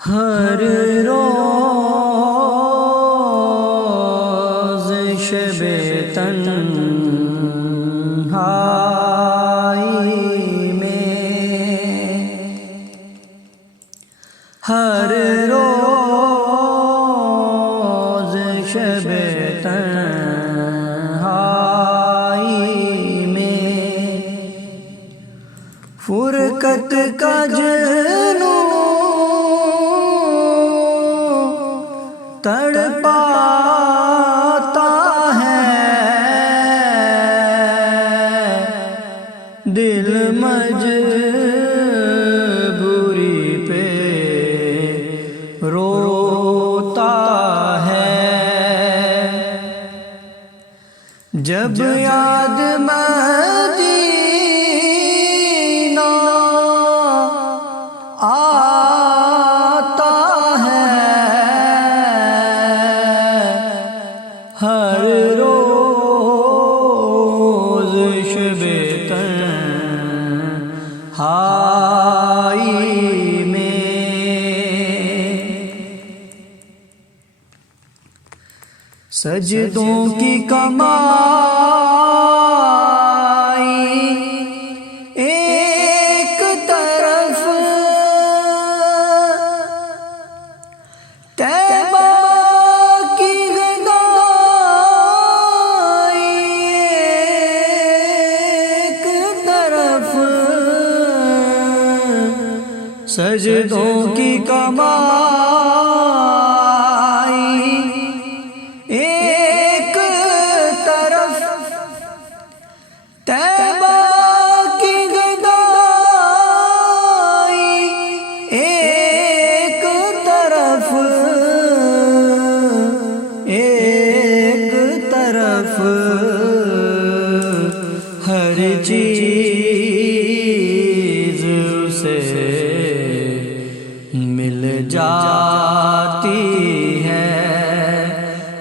ہر روز شب تنہائی میں، ہر روز شب تنہائی میں فرقت کا جنوں تڑپاتا ہے، دل مجبوری پہ روتا ہے، جب یاد مدینہ آتا ہے، ہر روز شب تنہائی میں سجدوں کی کمائی ایک طرف، طیبہ کی گدائی ایک طرف، سجدوں کی کمائی ایک طرف، طیبہ کی گدائی ایک طرف، ایک طرف، ہر چیز اسے مل جاتی ہے،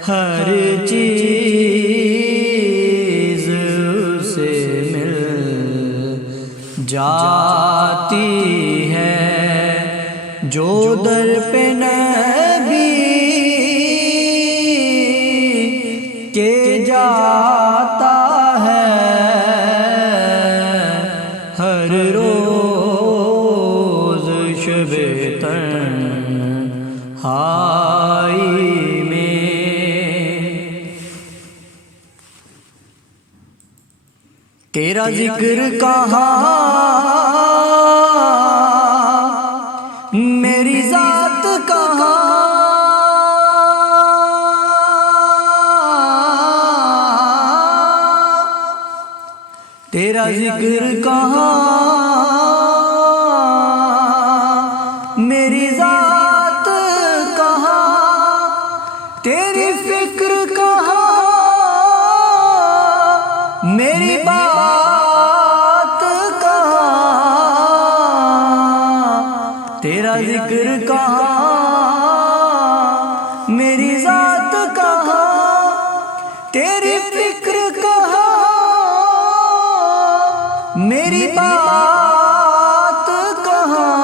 ہر چیز اسے مل جاتی ہے، جو در پہ نبی کے جاتا ہے، ہر روز شب تنہائی میں تیرا ذکر کہاں، میری ذات کہاں، تیرا ذکر کہاں، میری ذات کہاں، تیری فکر کہاں، میری بات کہاں، تیرا ذکر کہاں، میری ذات کہاں، تیری فکر کہاں، میری بات کہاں،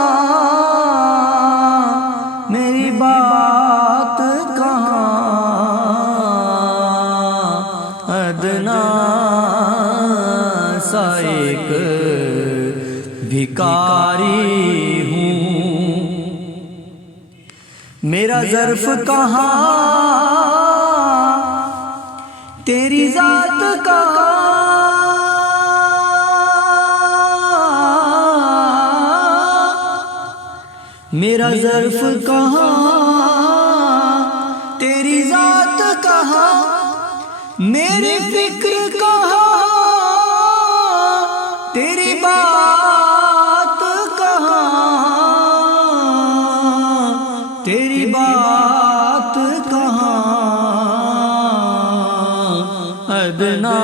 میری بات کہاں، ادنا سا ایک بھکاری ہوں، میرا ظرف کہاں، تیری ذات کہاں، میرا ظرف کہاں، تیری ذات کہاں، میری فکر کہاں، تیری بات کہاں، تیری بات کہاں، ادنا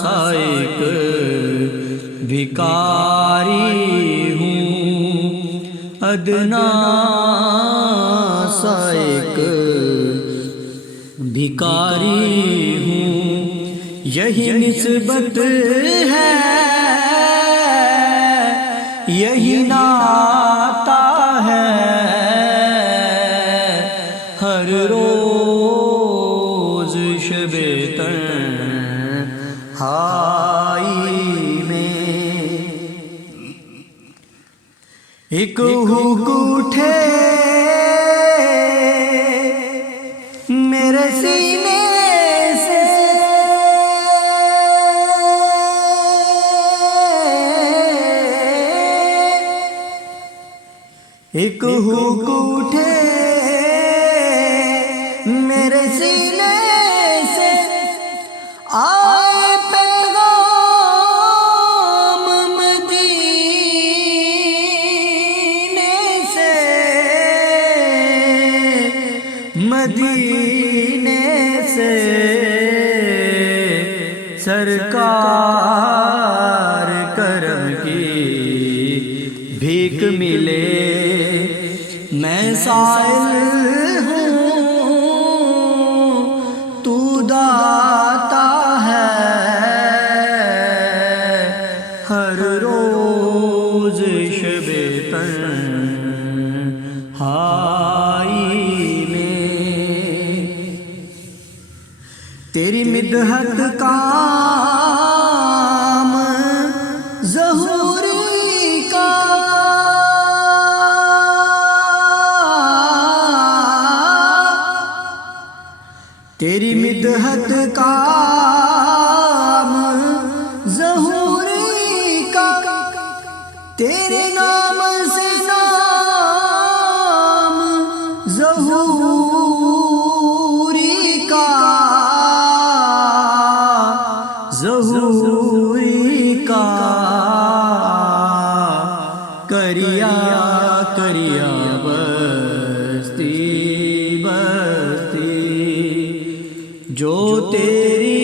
سا ایک بھکاری ہوں، ادنا سا ایک بھکاری ہوں، یہی نسبت ہے، یہی ناتا ہے، ایک ہوک اٹھے میرے سینے سے، ایک ہوک اٹھے میرے سینے سے، آئے پیغام مدینے سے، مدینے سے سرکار کرم کی بھیک ملے، میں سائل ہوں تو داتا ہے، ہر روز شب تنہائی میں تیری مدحت کام ظہوری کا، تیری مدحت کام ظہوری کا، تیرے نام سے نام ظہوری کا، ظہوری کا، کریا کریا بستی بستی جو تیری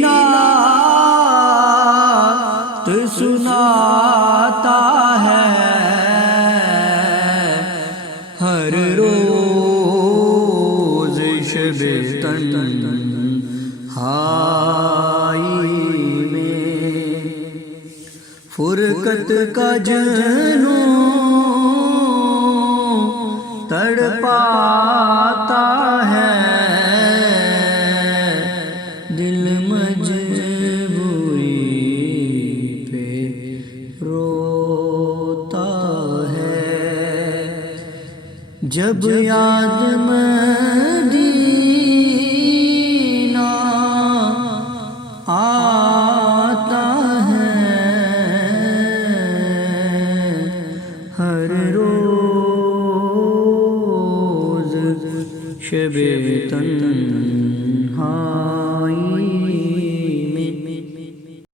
نعت سناتا ہے، ہر روز شب تنہائی میں فرقت کا جنون تڑپاتا ہے، دل مجبوری پہ روتا ہے، جب یاد مدینہ آتا ہے، ہر روز شب تنہائی